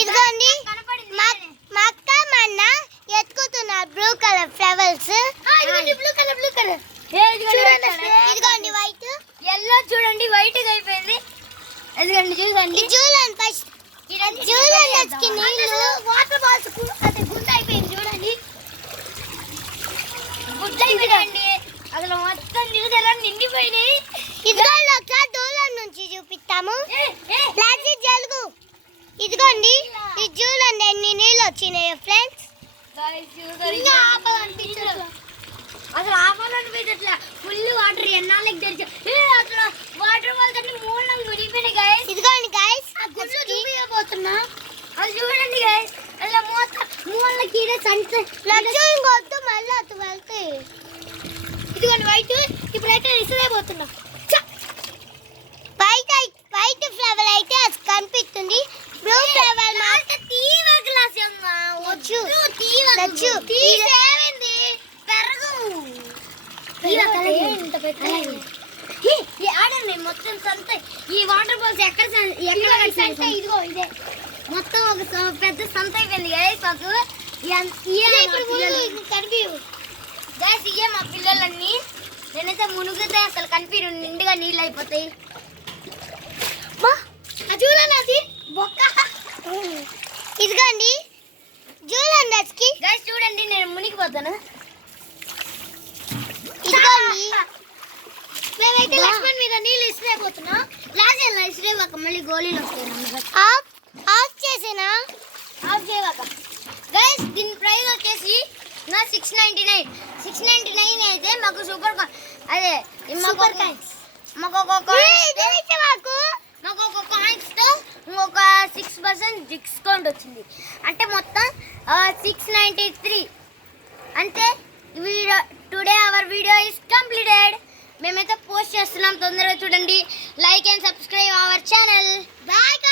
ఇదిగోండి మా అక్క మా అన్న ఎత్తుకుతున్నారు blue colour flowers. Blue colour ఇదిగోండి వైట్ ఎల్లో చూడండి వైట్ అయిపోయింది. ఇదిగోండి చూడండి చూడండి ఫస్ట్ చూడండి నీళ్ళు వాటర్ బాల్స్ అది గుంత అయిపోయింది చూడండి. గుడ్డ అయిపోయిందండి అసలు మొత్తం చూసారా నిండిపోయినాయి. ఇదిగోండి ఒకసారి దూరం నుంచి చూపిస్తాము. ప్లాస్టిక్ జలుగు ఇదిగోండి ఇది చూడండి ఎన్ని నీళ్ళు వచ్చినాయో ఫ్రెండ్స్. అసలు ఆపాలనిపించట్లే ఫుల్ వాటర్ ఎన్నాళ్ళకి తెరిచా అసలు వాటర్ బాల్స్ అన్ని మూలం మునిగిపోయినాయి గైస్. ఇదిగోండి గైస్ చూపించబోతున్నా అది చూడండి గైస్. అలా మూలకి సంత ఇంకొద్దు మళ్ళీ అటు వెళ్తే. ఇదిగోండి వైట్ ఇప్పుడైతే ఇసరైపోతున్నా. వైట్ ఫ్లవర్ అయితే అది కనిపిస్తుంది. బ్లూ ఫ్లవర్ మాత్రం తీవ గ్లాస్ వచ్చు తీసేవింది పెరుగు ఆడండి మొత్తం సంత. ఈ వాటర్ బాల్స్ ఎక్కడ సంత ఇదిగో ఇదే మొత్తం ఒక పెద్ద సంత అయిపోయింది గైస్. మాకు గైస్ ఇయ్యే మా పిల్లలన్నీ. నేనైతే మునుగుతే అసలు కనిపించు నిండుగా నీళ్ళు అయిపోతాయి. చూడండి అది బొక్క. ఇదిగోండి చూడండి అసకి గైస్ చూడండి నేను మునిగిపోతాను. ఇదిగోండి మేమైతే లక్ష్మణ్ మీద నీళ్ళు ఇసిరైపోతున్నా. లాస్ట్ ఎలా ఇసిరేవాక మళ్ళీ గోళీలు వస్తాయి. ఆఫ్ చేసేనా ఆఫ్ చేయవాక గైస్ దీని ప్రైస్ వచ్చేసి నా 699 అయితే మాకు సూపర్ అదే సూపర్ కాయిన్స్ మాకు ఒక కాయిన్స్ తో ఇంకొక 6% డిస్కౌంట్ వచ్చింది. అంటే మొత్తం 693. అంటే today our video is completed. మేమైతే పోస్ట్ చేస్తున్నాం, తొందరగా చూడండి. Like and subscribe our channel. Bye.